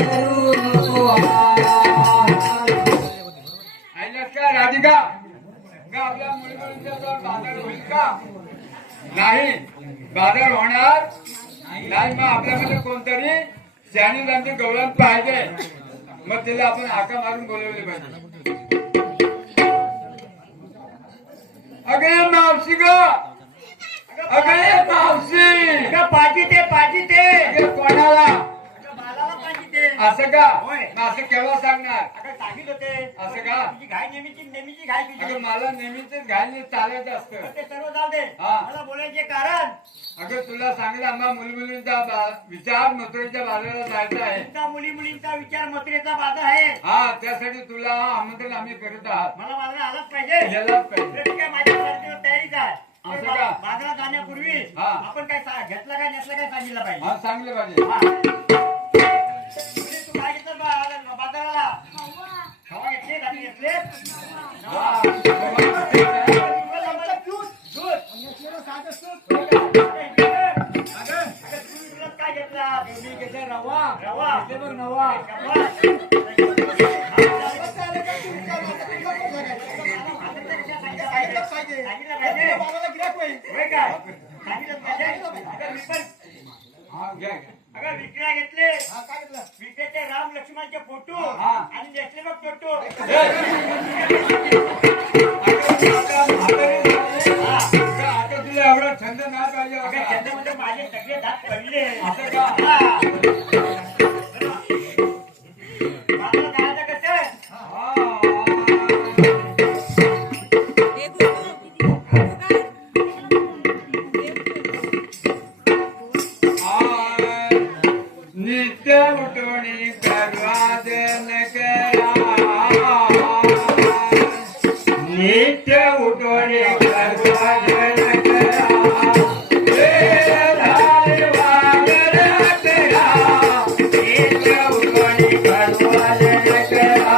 धरू नको ऐकलंस का राधिका का आपल्या मुलीमुलींचा बाजार होईल का नाही बाजार होणार नाही मग आपल्यामध्ये कोणतरी ज्याने त्यांचे गौरव पाहिजे मग तिला आपण हाका मारून बोलवले पाहिजे अगे मावशी ग अगे मावशी पाजी ते अगे कोणाला बालाला पाजी ते असं का होय. मग असं केव्हा सांगणार अगं सांगित होते असं का तुझी घाई नेहमीची घाई तुझी अगं मला नेहमीच घालणे चालायचं असतं ते सर्व जाऊ दे हा. मला बोलायचे कारण अगं तुला सांगितलं आम्हा मुलीमुलींचा विचार मथुरेच्या बाजाराला जायचा आहे तुमचा मुलीचा विचार मथुरेचा बाधा आहे हा त्यासाठी तुला आमंत्रण आम्ही करत आहात मला बाजारात आलाच पाहिजे गेलाच पाहिजे ठीक आहे माझ्या सर्दीवर तयारीच आहे असं का? बाजारात जाण्यापूर्वी हा. आपण काय घेतलं काय नेसलं काय सांगितलं पाहिजे हा सांगले पाहिजे हा. मुली, तू काय घेतलं बाजाराला खवा घेतले दाती घेतले हा. काय घेतला रवा रवा इथे बघ नवा हा घ्या घ्या. विक्रा घेतले विक्रेचे राम लक्ष्मणचे फोटो हा. आणि नेसले बघ फोटो आता तुला एवढा छंद नाही पाहिजे बघा. त्याच्यामध्ये माझे सगळे दात पडले असं का? हा. मला जायचं कसं हा. नित्य उठवणी करवादन करा नित्य उठवणी करवादन करा नित्य उठवणी करवादन करा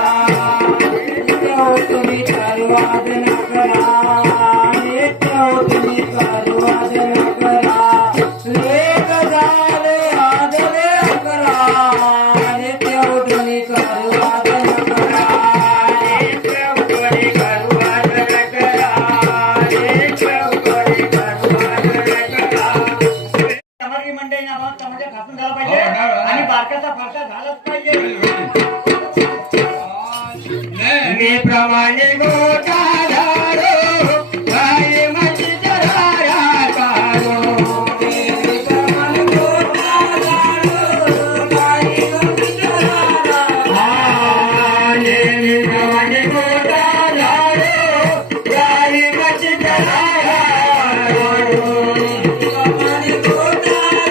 तुम्ही करवादन करा तुम्ही करवादन करा लेख झाले आदले करा तुम्ही करवादन करा नित्य उठवणी करवादन करा नित्य उठवणी करवादन करा समाधी मंडळी ना समाजात घासून झाला पाहिजे हो, नाही, नाही. आणि बारकाचा फारसा झालाच पाहिजे नेप्रमाणे मोठा झालो गाय म्हशी चराया चालो नेप्रमाणे मोठा झालो गाय म्हशी चराया नेप्रमाणे मोठा झालो गाय म्हशी चराया नेप्रमाणे मोठा झालो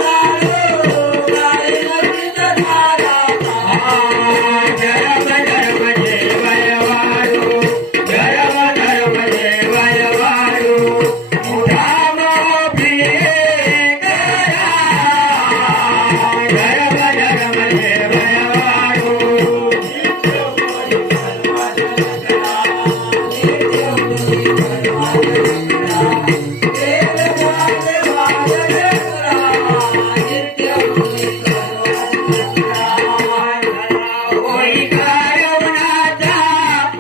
गाय म्हशी चराया धर्म धर्म जय वाडू धर्म धर्म जय वाडू राम प्रिय करा धर्म धर्म जय वाडू होई कारवणाचा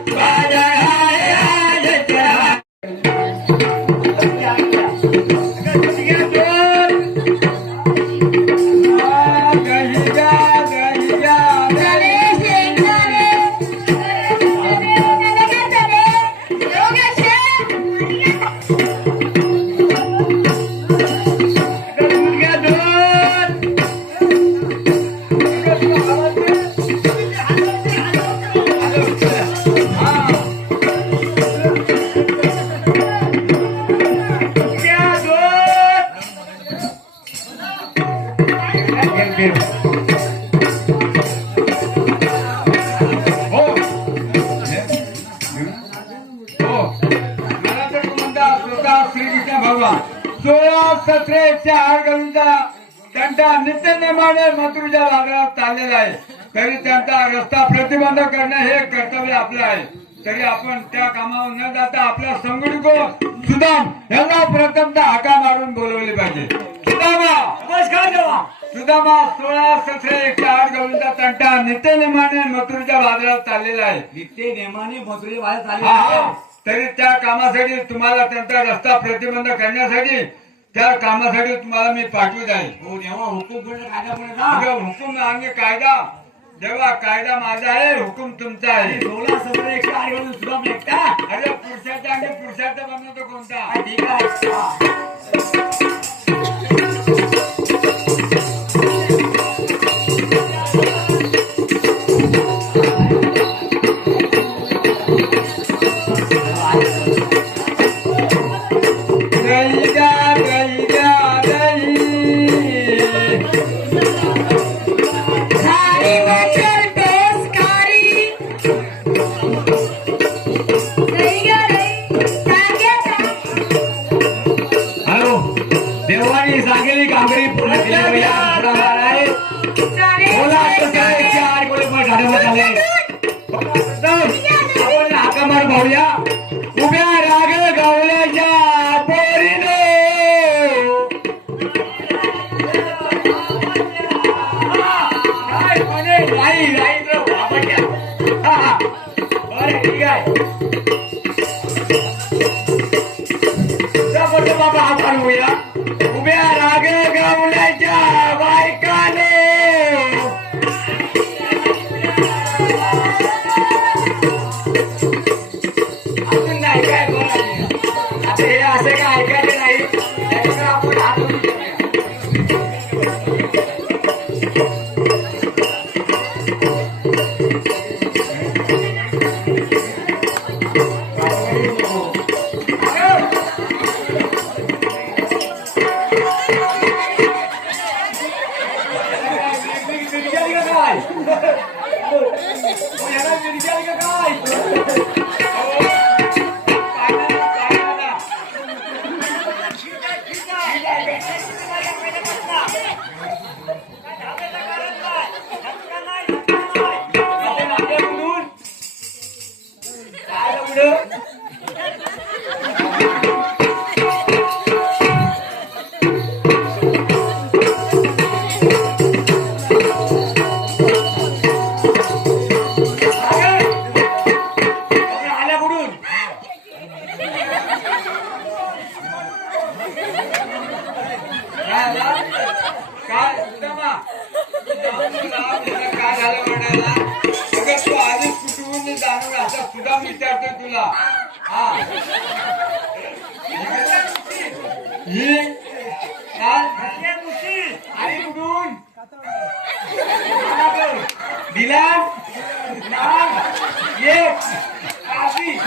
बाजार आहे आजचा भगवान 16-17 गणूचा त्यांचा नित्यनेमाने मथुरेच्या बाजारात चाललेला आहे तरी त्यांचा रस्ता प्रतिबंध करणे हे कर्तव्य आपलं आहे तरी आपण त्या कामावर न जाता आपल्या संगणको सुदाम यांना प्रथमतः हाका मारून बोलवले पाहिजे सुदामा नमस्कार देवा. सुदामा 16-17-108 गवळींचा तंटा नित्यनेमाने मथुरेच्या बाजारात चाललेला आहे. नित्य नेमाने मथुरे बाहेर चालले हा, आहे. हा. तरी त्या कामासाठी तुम्हाला त्यांचा रस्ता प्रतिबंध करण्यासाठी त्या कामासाठी तुम्हाला मी पाठवित आहे. हो देवा, हुकूम पूर्ण कायद्यापुढे जा. हुकूम आणि कायदा देवा, कायदा माझा आहे, हुकूम तुमचा आहे. 16-17-108 गवळी सुद्धा एकटा. अरे पुरुषाचा आणि पुरुषाचा बनवतो कोणता? हा, ठीक आहे. हा. दही द्या, दही द्या, दही. खारी मटर पेस्कारी दही घ्या दही सांग्याचा हॅलो, देवानी सांगेली कामगिरी पूर्ण केली आहे. बोला कसं आहे, 108 गवळी पण झाडावर झाले. आपण हाका मार भाऊया. उभ्या राग गवळ्याच्या पोरीने. काय म्हणे? नाही रे बाबा. हा, हा. बरं, ठीक आहे. जा बरं बाबा, हात हलवूया. उभ्या राग गवळ्याच्या बायकाने. अजून नाही काय बोलायचे. आता हे असे काय ऐकायचे नाही. त्याच्यावर आपण हात उचलू शकूया. निर्जल का काय? हो, याला निर्जल का काय? काय सुदामा? काय झालं म्हणायला? अगं तू आधीच कुठून जाणून आता सुद्धा विचारतोय तुला. हा, ही काय? आणि कुठून दिला ये काशी.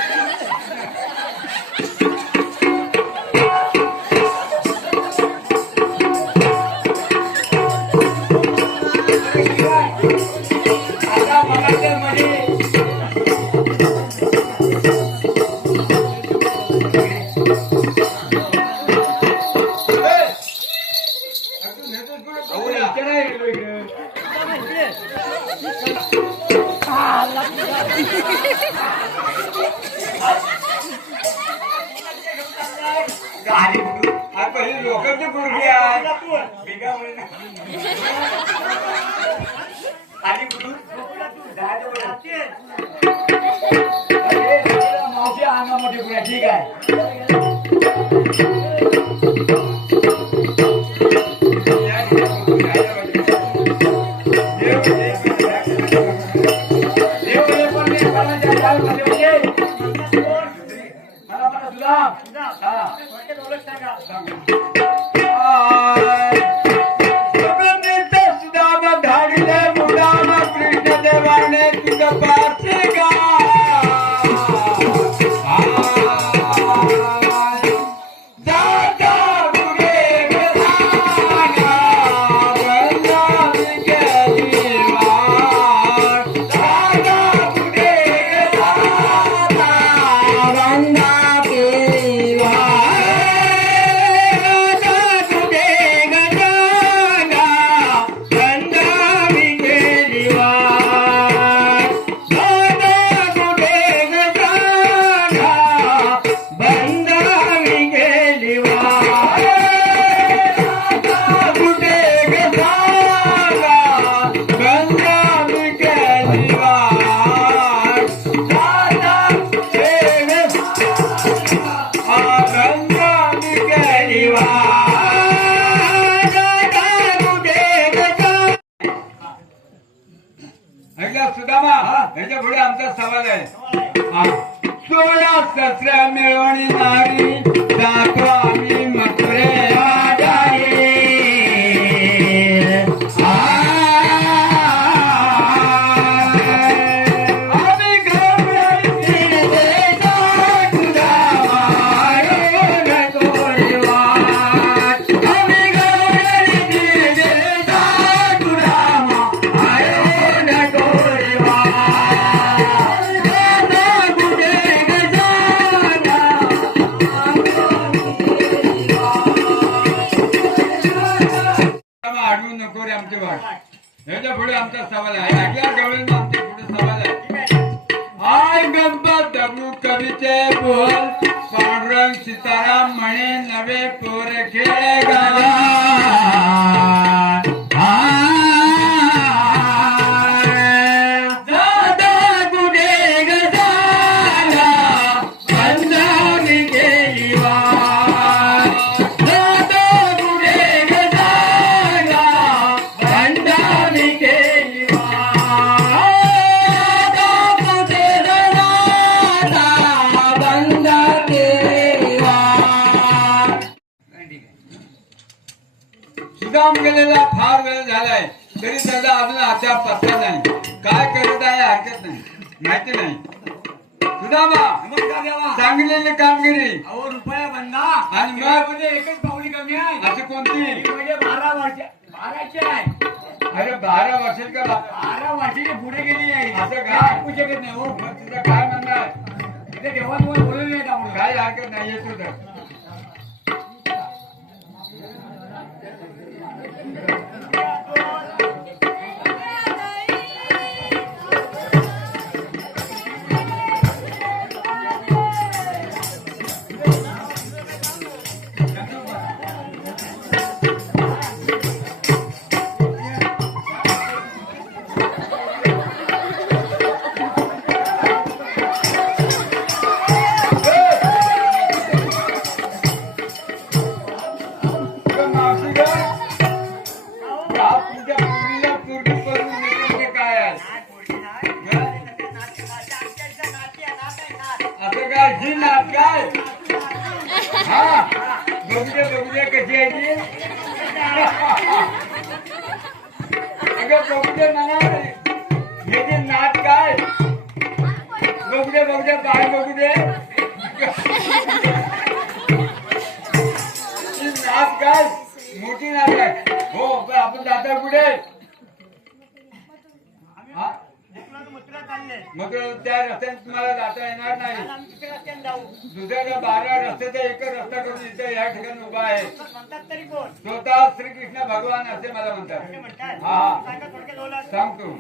आता मला तर मध्ये लोकांची पोरगी आहे. आणि कुठून मावशी अंगा मोठी पुण्या. ठीक आहे. सुदामा ह्याच्या पुढे आमचा सवाल आहे. 16 ससऱ्या मिळवणी नारी जातो आम्ही मथुरे आडवू नको रे आमची वाट. ह्याच्या पुढे आमचा सवाल आहे. आगल्या गवळीनं आमच्या पुढे सवाल आहे. आय गणपत दगडू कवीचे बोल पांडुरंग सीताराम म्हणे नवे पोर खेळेगा. सुदाम गेलेला फार वेळ झालाय तरी त्याचा अजून अद्याप पत्ता नाही. काय करत आहे हरकत नाही, माहिती नाही. सुदामा नमस्कार देवा. सांगितलेली कामगिरी अहो रुपया बंदा आणि मग मध्ये एकच पावली कमी आहे. अशी कोणती? ती म्हणजे 12 वर्ष 12ची आहे. अरे 12 वर्षात का 12 वर्षाची पुढे गेली आहे. असं काय? ऐकू शकत नाही हो. मग तुझं काय म्हणणं आहे? तिथे देवा तुम्हाला बोलवलं नाही का म्हणून? काय हरकत नाही, येतो तर. मावशी ग, तुझ्या मुलीला पूर्वी करून नेते काय आहे? असं काय ही नात काय? हा बघूया कशी आहे ती. अगं बघूया म्हणा हे जे नात काय बघूया काय बघू दे. नात काय मोठी नात आहे. हो पण आपण जाता कुठे? हा मग त्या रस्त्याने तुम्हाला जाता येणार नाही. दुसऱ्या 12 रस्त्याचा एक रस्ता करून इथे या ठिकाणी उभा आहे. स्वतः श्रीकृष्ण भगवान असे मला म्हणतात. हा सांगतो.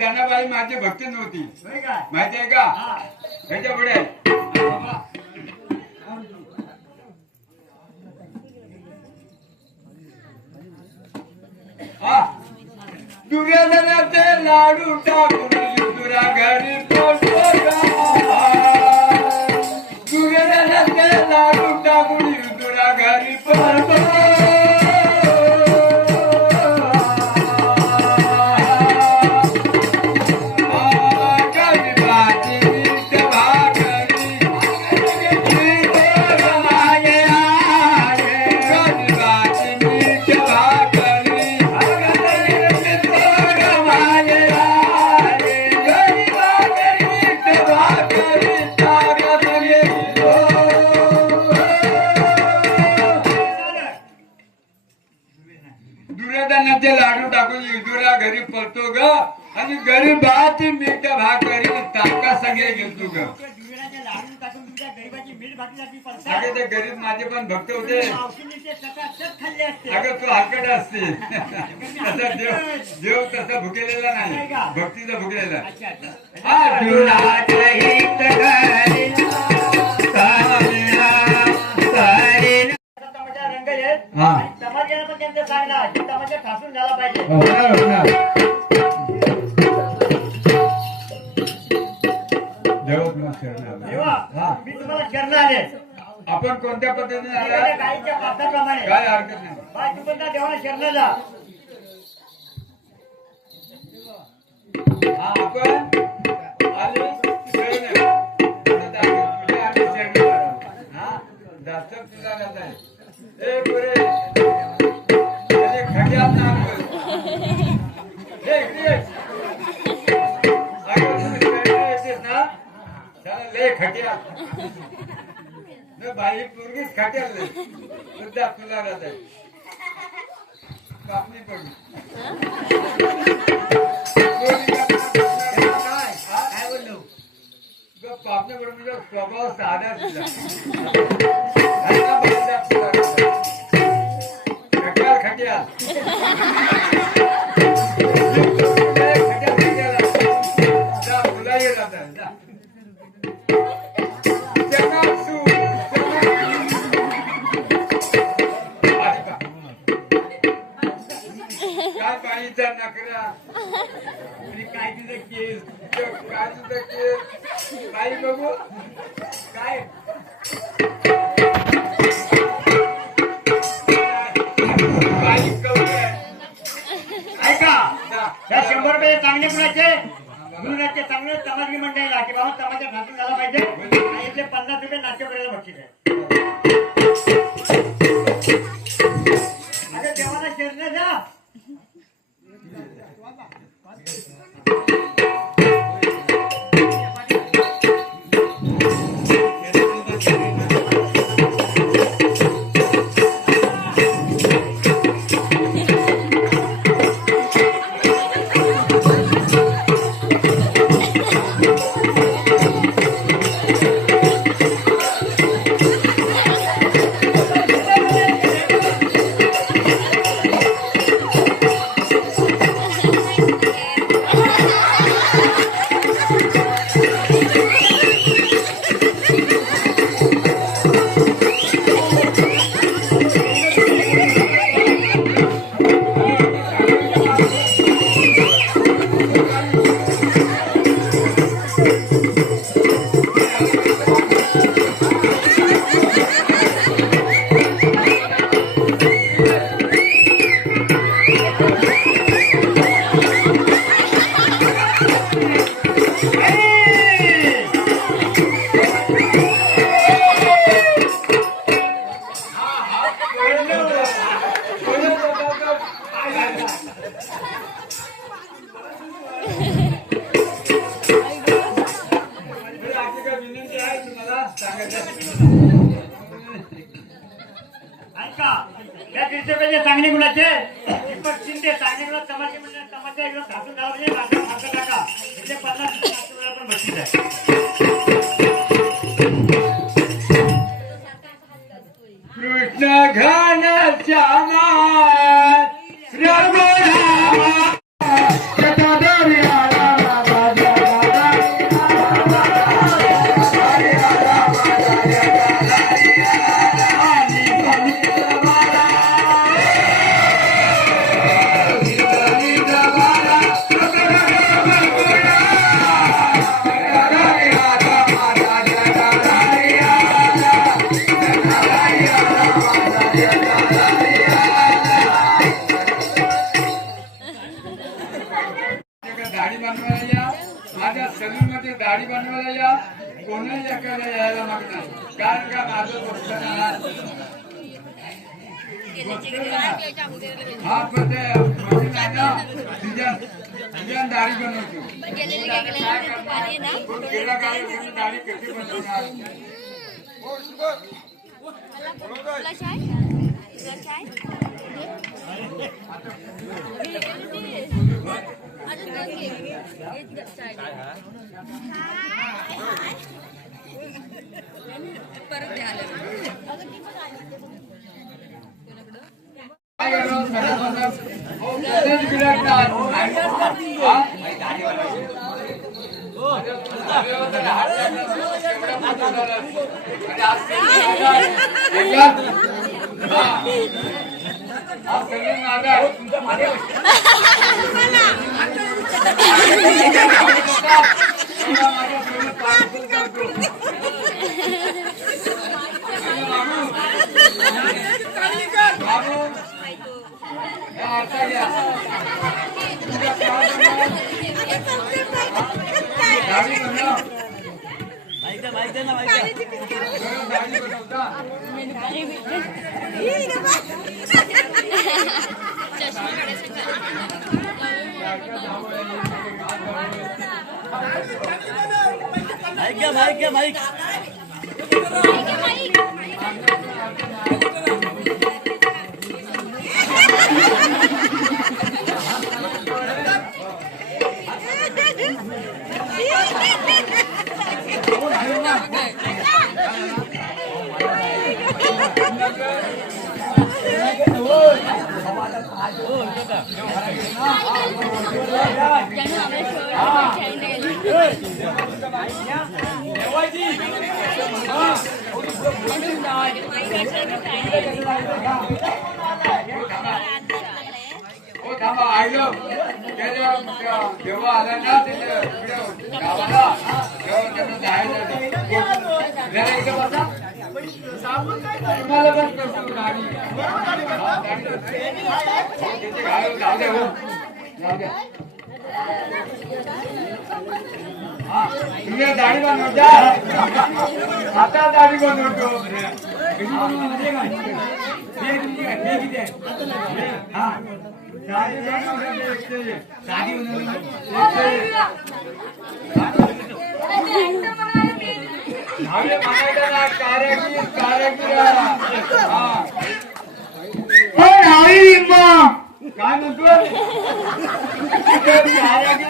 धनाबाई माझी भक्ती नव्हती माहिती आहे का? ह्याच्या पुढे दुर्योधनाचे लाडू टाकून युद्धुरा घरी पोचला. दुर्योधनाचे लाडू टाकून युद्धुरा घरी पोचला. पळतो ग आणि गरीबाची मीठ भाकरी ताका संगे गेलतो ग. अगं ते गरीब माझे पण भक्त होते. अगं तू हलकट असते. तसा देव तसा भुकेलेला नाही, भक्तीचा भुकेलेला. अर्जुनाच्या हित घालिला, घालिला, घालिला. तमाशा रंग आहेत. हा. आणि समाजाला पण त्यांचं सांगणार की तमाशा ठासून झाला पाहिजे. होणार होणार. देव तुम्हाला शरण आला. तेव्हा हा. मी तुम्हाला शरण आले. आपण कोणत्या पद्धतीने आला वेगवेगळ्या गायीच्या पात्राप्रमाणे काय हरकत नाही. बा तू पण त्या देवाला शरण जा. हा आपण आले शरण आहे. तुझ्या आम्ही शरण आलो. हा जास्त तुझा घात आहे. ए पुरे त्याने खड्यात नाक बोल. हे इकडे ये. अगं तू शरण येतेस ना त्याला लय खट्यात. बाई पूर्वीच खाट्याला सुद्धा तुला राहत आहे. कापणी पडली काय बोललो पापणे पडून म्हणजे स्वभाव साधा तुझा खट्याल खट्याल तुला ये राहत आहे. काय बाईचा नकरा आणि काय तिचं केस काय तुझं केस बाई बघू काय बाई कवळी आहे. ऐका जा. त्या 100 रुपये चांगले कुणाचे गुरुनाथचे चांगले समाजगी मंडळीला की बाबा तमाशा ठासून झाला पाहिजे. आणि इथले 50 रुपये नाट्यकलेला बक्षीस आहे. अरे देवाला शरण जा. ऐका या 30 रुपयाचे चांगले गुणाचे दीपक शिंदे चांगले गुणात तमाशे म्हणजे तमाशा एकदम ठासून झाला म्हणजे मागं टाका. इथले 50 रुपये पण बक्षीस आहे. कृष्ण घाण्याच्या मात रघुरामा शतदरी आला राजा दाढी बनवायला या माझ्या सलूनमध्ये दाढी बनवायला या कोणाही एखाद्या यायला मागणार कारण का माझं बघताना हा पण ते मशीन आहे ना तुझ्या दाढी बनवतो गेला काय दाढी कशी बनवणार तुला चाय काय करणार? सगळं हो, तेच बिघडणार. हा? हो थांबा आयलो जेव्हा आला ना त्याच्या गावाला तेव्हा त्यांना जायचं जरा इकडे बसा तुम्हाला पण करतो गाडी जाऊ दे हो जाऊ दे हा तुम्ही दाढी बनवता आता दाढी बनवतो हा काय म्हणतो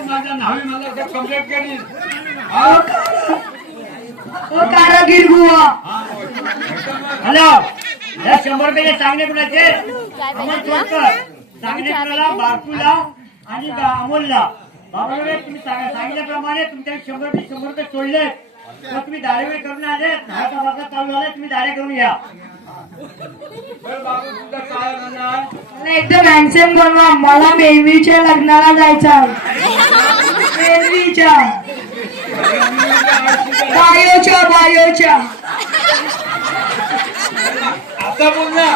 माझ्या नावी मला कंप्लेंट केली कारागीर बुवा हॅलो या 100 रुपये चांगले कुणाचे अमोल चोटकर चांगले कुणाला बारपूला आणि अमोलला बाबाकडे तुम्ही सांगितल्याप्रमाणे तुमच्या 100 रुपये सोडले तर तुम्ही दाढी करून आले 10 वाजता चालू झाले तुम्ही दाढी करून घ्या बाबू तुमचा काय म्हणणार मला एकदम हँडसम बनवा मला मेवीच्या लग्नाला जायचं मेवीच्या बायोच्या आता बोल ना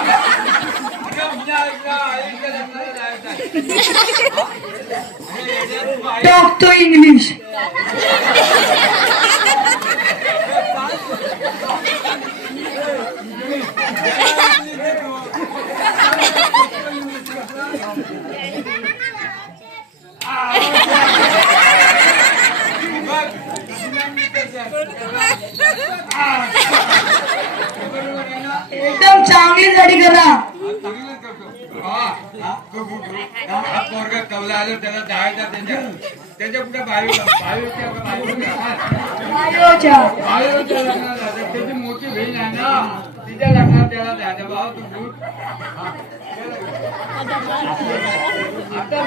टॉक तो इंग्लिश एकदम चांगली दाढी करा कवला आलं त्याला जायचं त्याच्या कुठे त्याची मोठी बहीण आहे ना तिच्या लग्नात त्याला जायचं भाऊ तू आता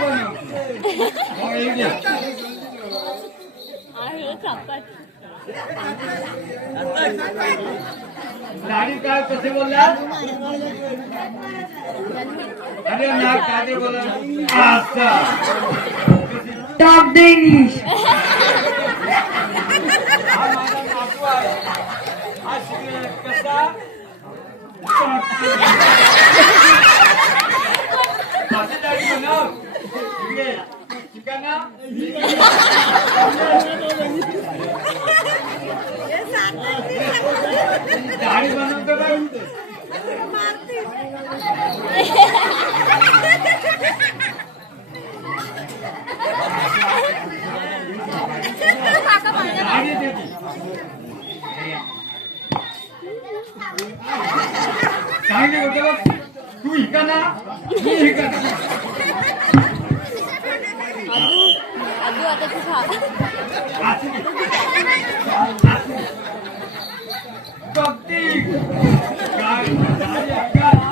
दाढी काय कसे बोलला अरे ना काय बोला टॉक द इंग्लिश दाढी बनवतो काय नाही होतं तू हिका ना मी हिका ना. आजू आता तू खा. भक्ती काय झाली अंगात.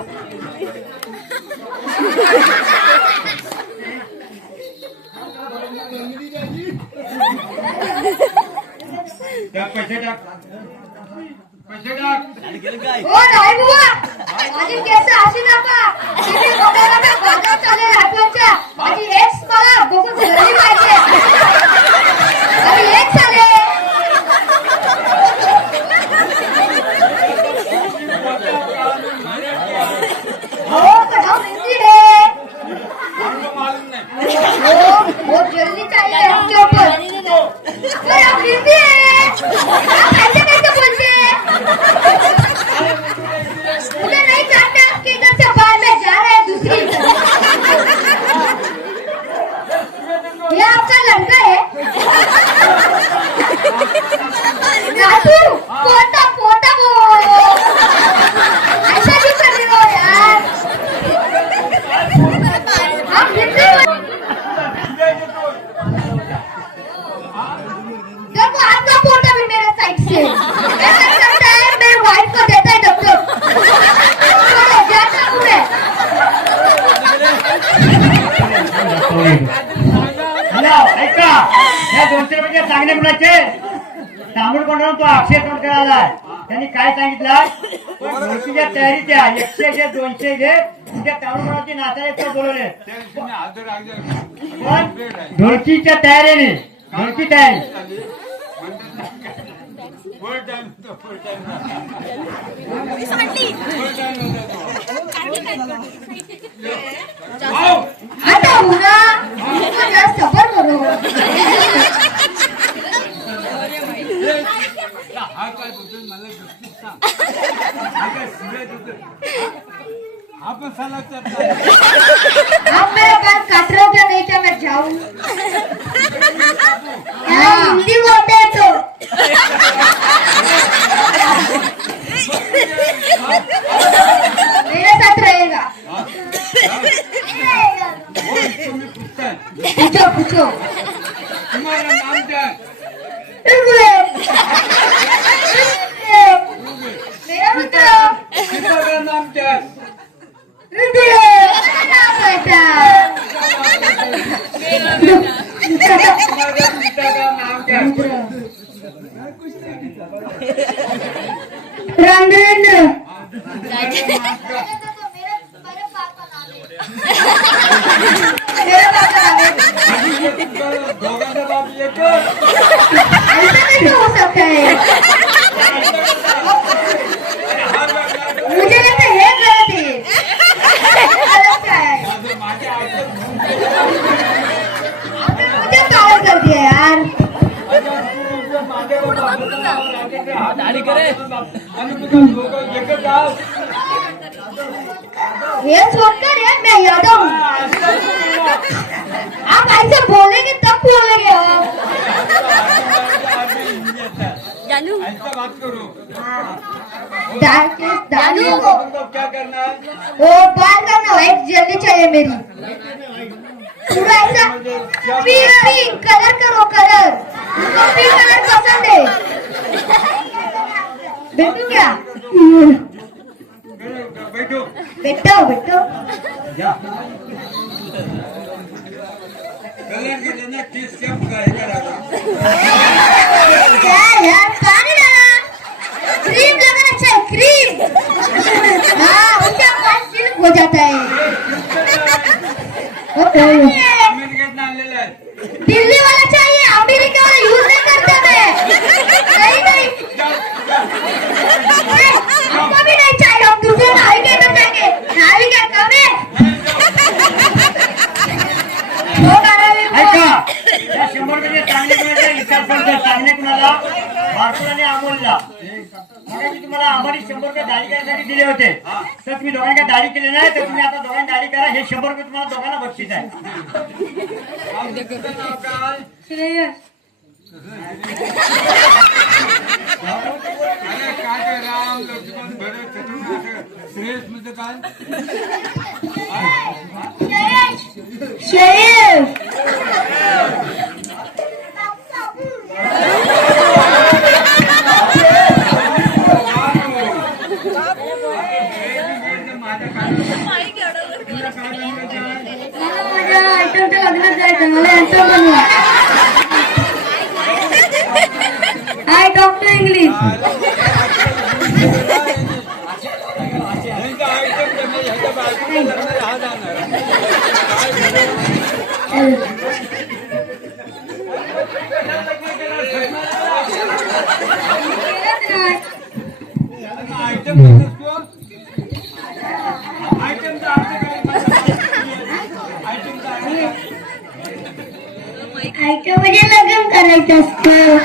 टाक पैसे टाक पैसे टाक. ओ नाही बुवा माझी केस अशी नका तुम्ही बघायला का बाजार चालेल आठवणच्या माझी एक्स मला बघून घरी पाहिजे आणि एक चालेल हो कढ़ाऊ हिंदी है हमको मालूम नहीं. वो जल्दी चाहिए हमके ऊपर अरे आप हिंदी है आप ऐसे कैसे बोलते हैं मुझे नहीं जानते आपके इधर से बाहर में जा रहे हैं दूसरी ये आपका लड़का है राजू पोता पोता वो ऐसा क्यों कर रहे हो यार आप हिंदी देखो आपका फोटो भी मेरे साइड से ऐसा करता है मेरे वाइफ को देता है डॉक्टर छोड़ो जाता हूँ मैं हॅलो ऐका या 200 रुपये चांगले मुलाचे तांबूळ कोंडाळून तो अक्षय तोंडकर आलाय. त्यांनी काय सांगितलं ढोलकीच्या तयारीच्या 100 घे 200 घे तुझ्या तांबूळची नाचायला तो बोलवले तुम्ही हात राखले. पण ढोलकीच्या तयारीने ढोलकी तयारी फुल टाइम तो फुल टाइम. आता हूँ ना जरा सबर करो हा काय बोलतो मला गोष्टी सांग. हा काय सिरियस होतं. हा पण सलागचा. आप मेरे पास काट रहे नहीं क्या मैं जाऊँ हिंदी बोलते हैं तो मेरे साथ रहेगा तुम्ही पुस्तक पूछो पूछो तुम्हाला नाम द्या. मेरा मित्र तुम्हाला नाम द्या. बेटा तुम्हाला पित्याचं नाव द्या. रामचंद्र मेरा बाप का नाम है दोघांचा बाप एक. ऐसा कैसे हो सकता है मुझे लगता है ये गलत है गलत है माझ्या आईचं आपने मुझे पागल कर दिया यार ये छोड़कर है मैं यादव हूँ आप ऐसे बोलेंगे तब बोलेंगे हम जानू ऐसा बात करो. दानी को तुमको क्या करना है. वो बाल करना वाइट जल्दी चाहिए मेरी पूरा ऐसा पिंक कलर करो कलर मुझको पिंक कलर पसंद है बैठो क्या बैठो. बैठो बैठो कलर के देना किस सब का है करा. क्या यार पानी डाला क्रीम लगाना चाहिए क्रीम हाँ उसका पास सिल्क हो जाता है अमेरिकेत आणलेला आहे. दिल्ली वाला चाहिए अमेरिका वाला यूज नहीं करता मैं नहीं नहीं हमको भी नहीं चाहिए हम दूसरे नावी के अंदर जाएंगे नावी क्या कम है वो गाना भी ऐका या 100 रुपये चांगले कुणाचे विचार करतो चांगले कुणाला बारसूर आणि अमोलला मग मी तुम्हाला आम्हाला 100 रुपये दाढी करायसाठी दिले होते तर तुम्ही दोघांनी काही दाढी केली नाही तर तुम्ही आता दोघांनी दाढी करा हे 100 रुपये तुम्हाला दोघांना बक्षीस आहे. तुझं नाव काय. श्रेयस अरे काय ते राम लक्ष्मण भरत शत्रुघ्न असं श्रेयस म्हणजे काय. शेफ माझ्या आयटमच्या लग्नात जायचं मला आयटम बनवा हाय डॉक्टर इंग्लिश आयटम म्हणजे लग्न करायचं असतं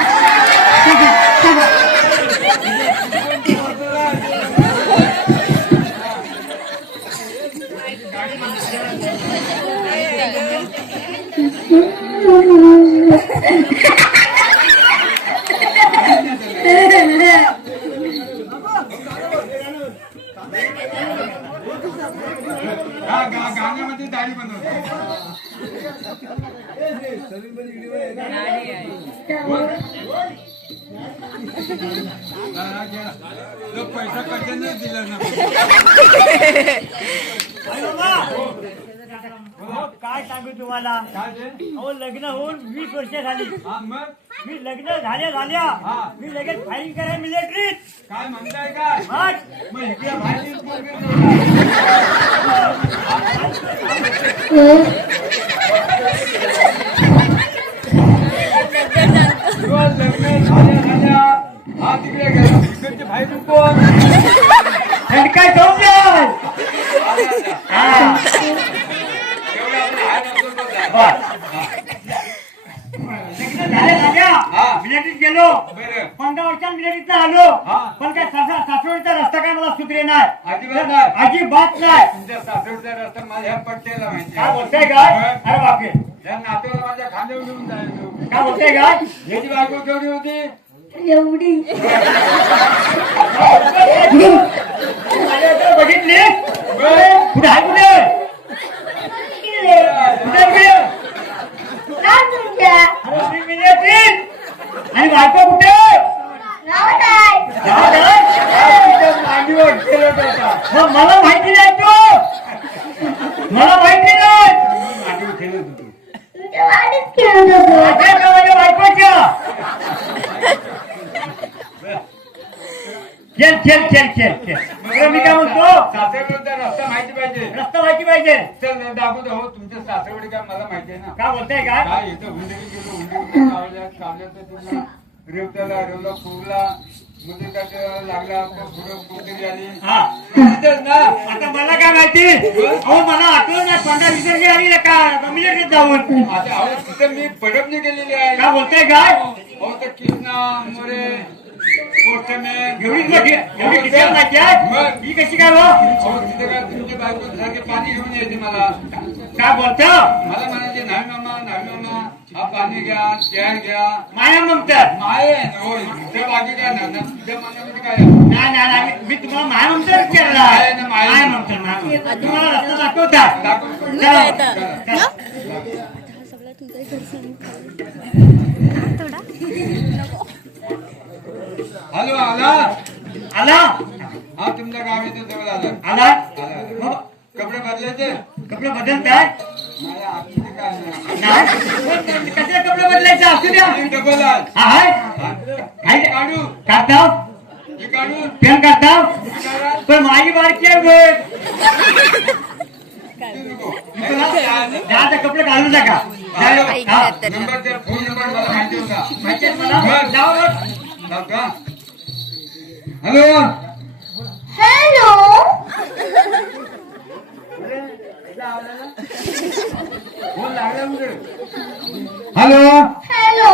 गाण्यामध्ये दाढी बनवतो पैसा कसे नाही दिला ना काय सांगू तुम्हाला अहो लग्न होऊन 20 वर्ष झाली मी लग्न झाल्या मी लगेच फाईन करायला मिलिटरीत काय म्हणताय काय मग मग इकडे भाजी झाल्या हा तिकडे गेला तिकडचे भाई कोण काय समजा मिलिटरीत गेलो 15 वर्षात मिलिटरीत आलो पण काय सासवडचा रस्ता काय मला सुधरे नाही अजिबात नाही तुमच्या सासवडचा रस्ता माझ्या पट्ट्याला माहिती काय बोलताय काय अरे बापरे या नातेवाला माझ्या खांद्यावर घेऊन जायचो काय बोलताय काय याची बायको केवढी होती एवढी बघितली कुठे आहे कुठे आणि बायको कुठे मला माहिती नाही तो मला माहिती नाही बायकोच्या खेळ खेळ खेळ खेळ खेळ मी काय म्हणतो सासवडचा रस्ता माहिती पाहिजे रस्ता माहिती पाहिजे चल दाखवतो हो तुमच्या सासवडी काय मला माहिती आहे ना काय बोलताय काय काय इथं हुंडरी गेलो हुंडरी कावल्यात तर तुम्हाला रेवताला रेवला फुगला मुलीला लागला पुढं कुठे आली हा तिथंच ना आता मला काय माहिती अहो मला आठवण नाही 15-20 वर्ष आली का मिलिटरीत जाऊन आता अहो तिथं मी पडपणी केलेली आहे काय बोलताय काय हो तर कृष्णा मोरे पोस्टमॅन एवढी डिटेल माहिती आहे ही कशी काय बा अहो तिथं काय तुमच्या बायको सारखे पाणी घेऊन यायचे मला काय बोलतो मला म्हणायचे नाही मामा हा पाणी घ्या चहा घ्या माया ममतर माय हो तुझ्या बाकी काय ना तुझ्या मनामध्ये काय नाही नाही नाही मी तुम्हाला माया ममतर केला आहे ना, माया माया ममतर तुम्हाला रस्ता दाखवता दाखव चला, चला. चला. सगळं तुमच्या घरचं थोडा हॅलो आला आला हा तुमच्या गाव येतो जवळ आला आला मग कपडे बदलायचे कपडे बदलताय माझ्या आतमध्ये काय नाही. नाही कसे कपडे बदलायचे असू द्या आणि डबल आहे. हा हाय हे काढू काढताव हे काढू पेन काढताव हे काढा. पण माझी बारकी आहे बघ. हे नको. दहाचे कपडे घालू नका हॅलो. हा. नंबर द्या, फोन नंबर मला माहिती होता माहिती आहे मला जाऊ बघ. लाव का? हॅलो हॅलो फोन लागला कुठे हॅलो हॅलो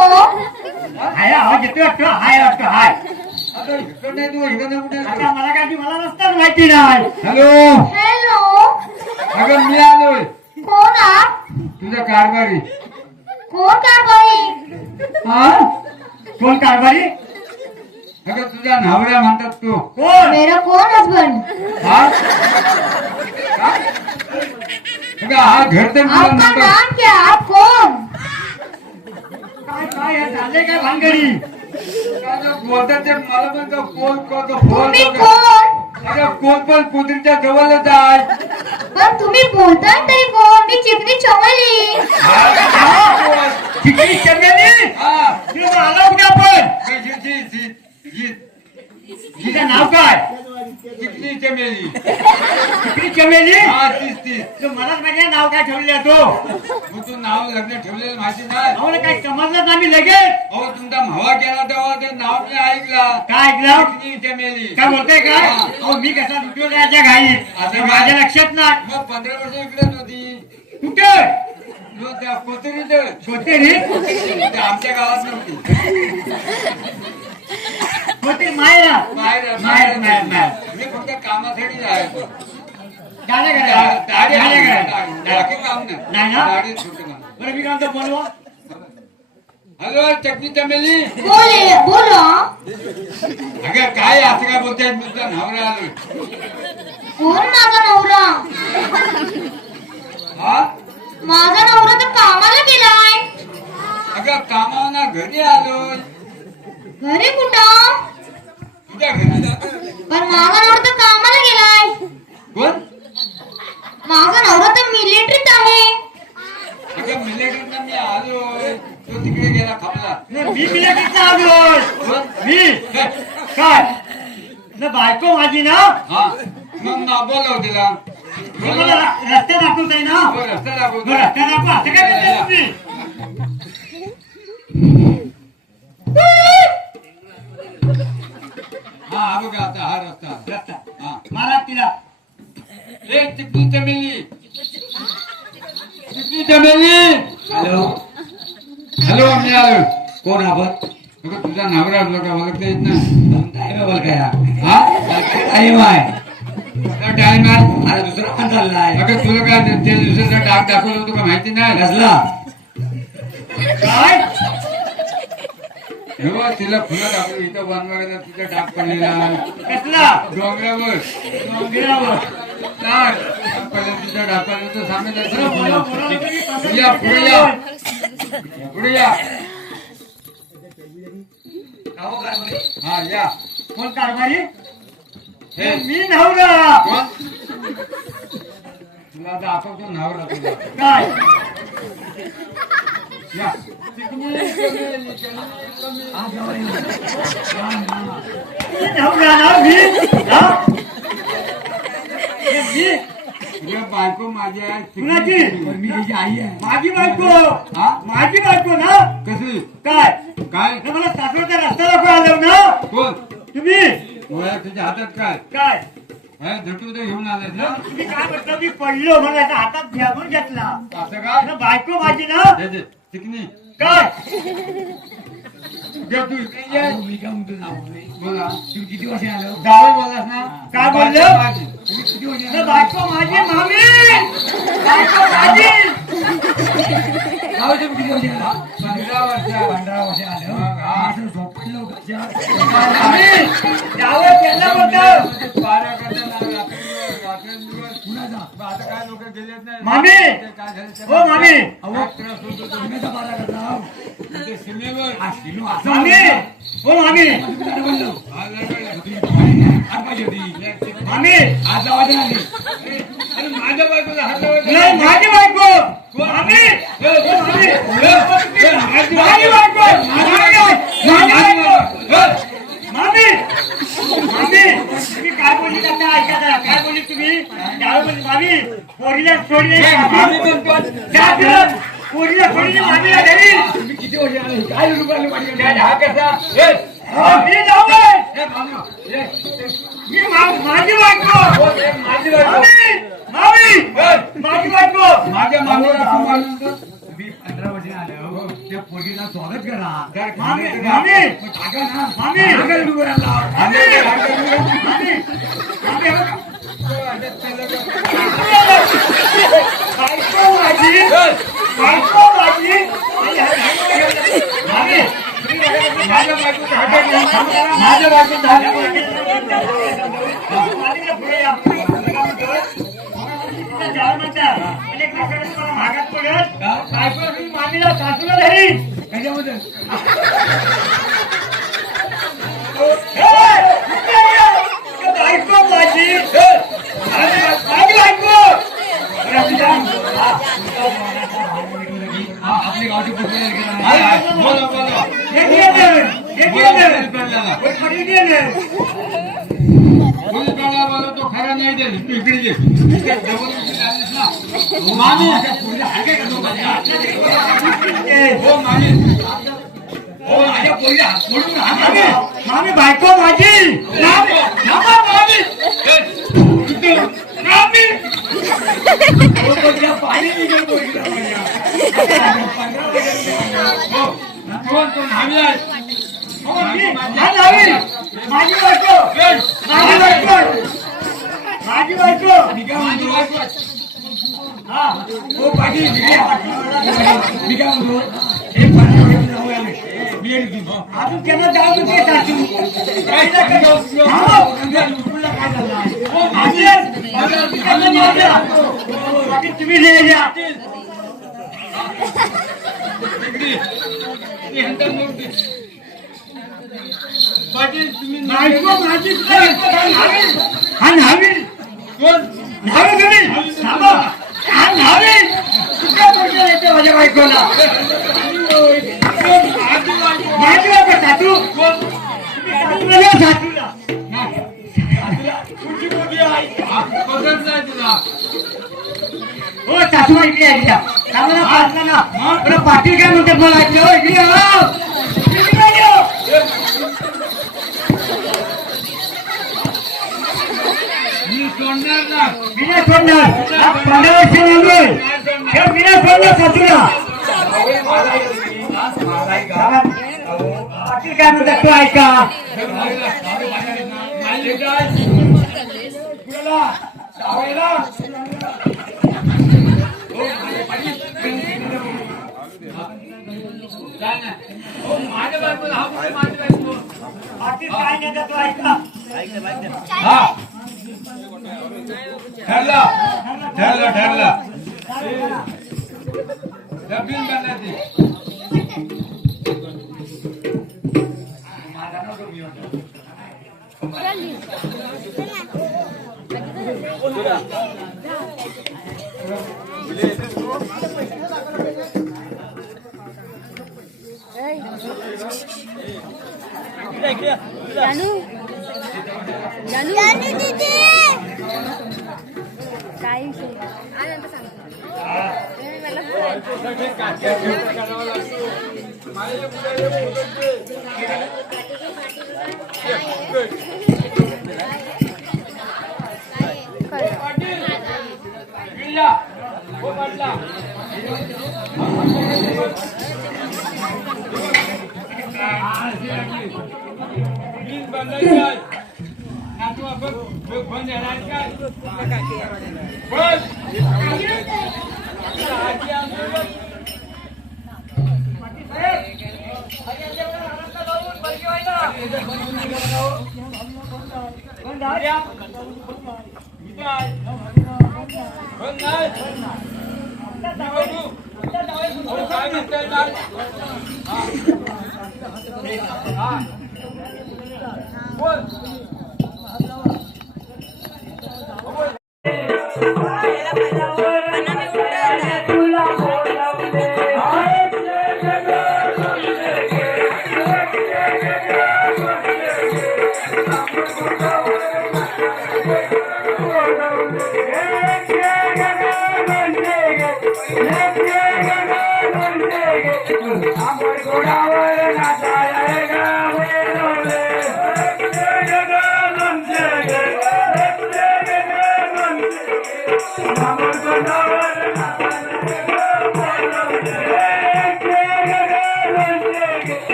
हाय आवाज येतोय वाटतं हाय वाटतं हाय आता इकडं नाही तू इकडं कुठे आता मला काय मला रस्ताच माहिती नाही हॅलो हॅलो अगं मी आलोय कोण आ तुझा कारभारी कोण का बाई हा कोण कारभारी अगं तुझा नवरा म्हणतात तू कोण मेरा कोण हस्बंड हा अगं हा घर तर मला आपका नंबर नाम क्या? आप कौन? काय काय हे चाललंय काय भानगडी? काय जे बोलतात ते मला पण का कोण तुम्ही कोण? अगं कोण पण कुत्रीच्या जवळच आहे. पण तुम्ही बोलताय तरी कोण? मी चिकनी चवली. चिकनी चमेली? हा तुम्ही आला कुठे आपण? ही तिचं नाव काय? चिकनी चमेली. चिकनी चमेली? हा तीच तू मलाच माहिती आहे नाव काय ठेवले तो? मग तू नाव लग्न ठेवलेलं माहिती नाही. आम्हाला काय समजलंच आम्ही लगेच. अहो तुमचा भावा गेला तेव्हा ते नाव मी ऐकला. काय ऐकलं? चिकनी चमेली. काय बोलताय काय? अहो मी कसा उपयोगाच्या घाईत आता माझ्या लक्षात नाही. मग 15 वर्ष इकडेच होती. कुठे? जो त्या कोथरीत होते रे ते आमच्या गावात नव्हती. होते मायला बाहेर मी फक्त कामासाठी जायचो. गाड्या दाढी गाड्या बाकी काम नाही ना? दाढी सुटू काम. बरं मी काय म्हणतो बोलवा. हॅलो चटणी चमेली. बोलो. अगं काय असं काय बोलताय तुमचा नवरा आलोय. कोण माझा नवरा? हा माझा नवरा तर कामाला गेलाय. अगं कामावरनं घरी आलोय. घरी कुठं? तुझ्या घरी जातो. पण माझा नवरा तर कामाला गेलाय. कोण? माझा नवरा तर मिलिटरीत आहे. अगं मिलिटरीतनं मी आलोय. तो तिकडे गेला खापला. मी मिलिटरीचा आलोय. मी काय न बायको माझी ना हा मग ना बोलाव तिला. मला रस्ते दाखवताय ना. हो, रस्ता दाखवतो. बरं, रस्ते दाखवा असं काय करताय तुम्ही? हा बघा आता हा रस्ता. रस्ता हा मारा तिला. ए चिकनी चमेली. चिकनी चमेली. हॅलो हॅलो मी आलो. कोण आपण? अगं तुझा नवरा आपला का ओळखता येत नाही. काय बोल काय हा टाईम आहे. टाइम आहे. अरे दुसरा पण चाललाय. अगं तुला काय त्या दिवसाचा डाग दाखवलं होतं का माहिती नाही. कसला काय? हे बघ, तिला फुलं दाखवली इथं वनवाड्याला तिचा डाग पडलेला कसला डोंगरावर गिरावर. डाग पहिले तिचा डाग पडला तर सांगितलं बोला, पुढे तुम्ही या पुढे या पुढे या. हा या. कोण कारभारी? हे मी नवरा. कोण? तुला दाखवतो नवरा तुझा. काय या मी नवरा ना मी हा? हे मी तुझ्या बायको माझी आहे. कुणाची? मी तिची आई आहे. माझी बायको. हा माझी बायको ना. कशी काय काय हे मला सासवडचा रस्ता दाखवा आलो ना कोण? तुम्ही. गोळ्या तुझ्या हातात काय काय हे झटू तर घेऊन आलाय ना. तुम्ही काय म्हटलं? मी पडलो म्हणून याचा हातात घ्यावून घेतला. असं काय ना बायको माझी ना. दे दे चिकनी काय घे तू इकडे ये. मी काय म्हणतो बोला तू किती वर्ष आलो जावई बोलास ना. काय बोललो? तुम्ही किती वर्ष ना बायको माझी मामी. बायको माझी. गावाचे किती वर्ष आलो 15 वर्ष आलो. असं झोपलो मामी जावई केलं होतं. बारा करता रात्रंदिवस पुन्हा जा. आता काय लोक गेलेत नाही. मामी. काय झालं हो मामी. अहो त्रास होतो तो पुण्याचा बारा करता. ते सीमेवर मामी. हो मामी. मामी. हात लावायचे आली. अरे माझ्या बायकोला हात लावायचे नाही माझी बायको. मामी. हो मामी. माझी बायको. माझी बायको. मामी. मामी तुम्ही काय बोलली त्यांना ऐका. काय बोलली तुम्ही? काय बोलली मामी? पोरीला सोडली. मामी पण कोण? पोरीला सोडली मामीला घरी. तुम्ही किती वर्ष आले काय रुपयाला पाहिजे हा कसा मी जाऊ. हे मामा हे मी माझी बायको. माझी बायको मामी. मामी. माझी बायको. माझ्या मामीला तू मानतो. मी 15 वर्ष आलो त्या पोरीला स्वागत करा. मामी. मामी. टाका ना मामी. टाका रुपयाला. मामी. मामी. मामी. बायको माझी. बायको माझी. मामी. माझ्या बायकोचा हातात नाही. माझ्या बायकोचा हात. करत बायको तुम्ही मामीला सासूला धरी त्याच्यामध्ये बायको माझी आपली गावची तो खरा नाही दे तू इकडे ये मामी हो मामी हो माझ्या पोरीला हात मोडून मामी बायको माझी मामी पाणी माझी बायको माझी बायको हा हो पाटील अजून त्यांना जाऊ तुमची सासू तुम्ही लिहिल्या पाटील तुम्ही बायको माझी हा न्हावी कोण न्हावी तुम्ही थांबा हा न्हावी कुठल्या गोष्टी येते माझ्या बायकोला माझी बायको सासू सासूला सासूला तुझी मोठी आई पसंत नाही तुला हो सासूमा इकडे आहे चांगला पाटला ना बरं पाटील काय म्हणतात मला इकडे मी सोडणार ना मी नाही सोडणार 15 वर्ष लागले मी नाही सोडणार सासूला पाटील काय म्हणतात तू ऐका माझ्या बायकोला हा माझी बायको पाटील काय म्हणतात तू ऐका हा ठरला ठरला ठरला बिल बनण्याची जानू जानू जानू दीदी काय विषय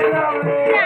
I'm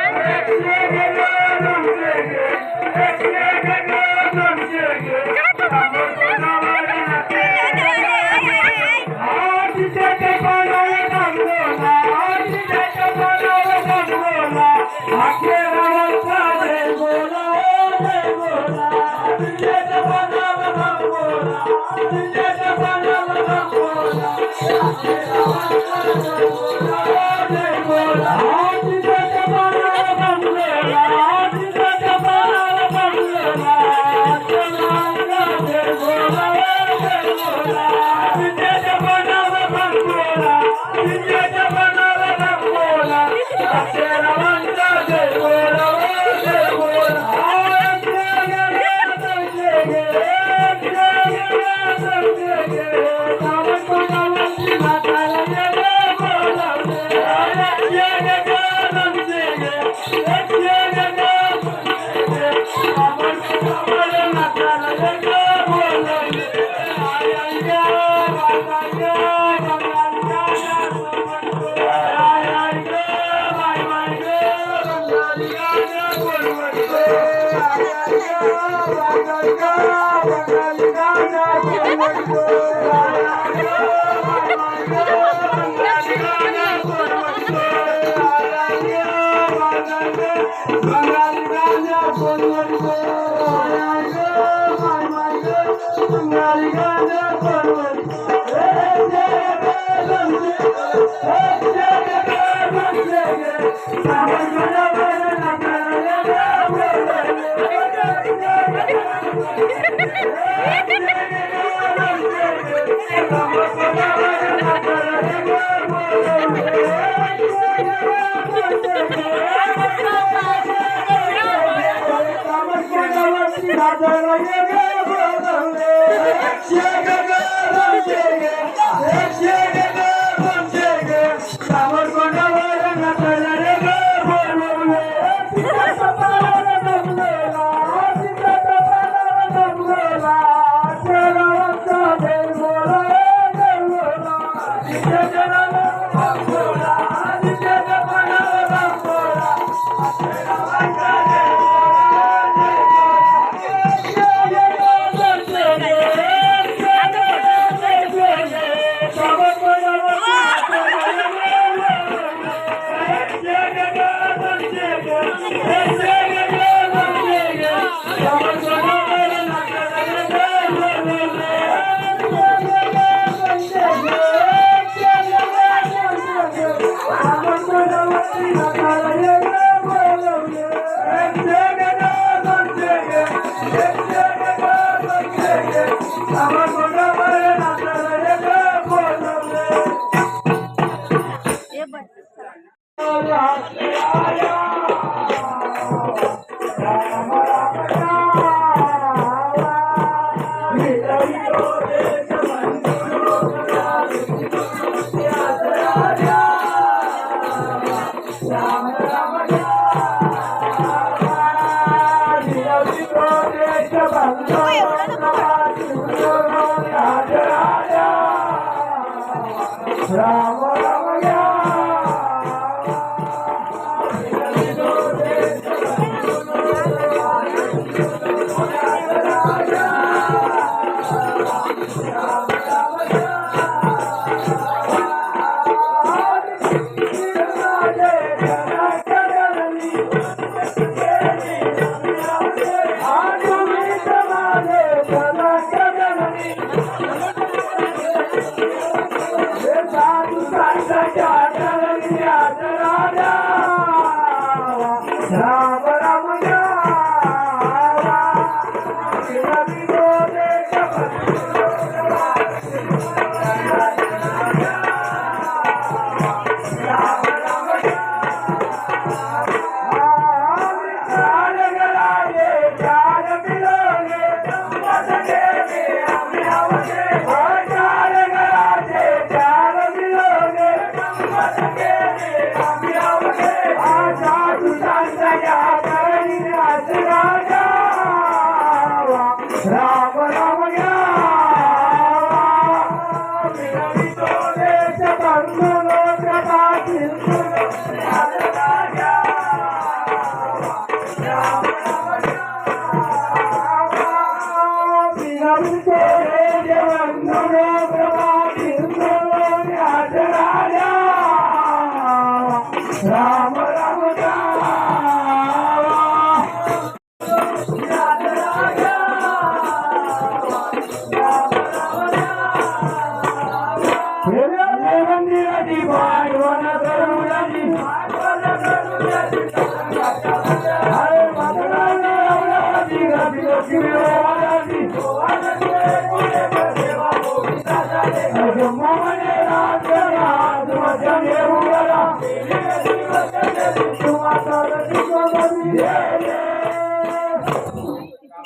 राम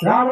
राम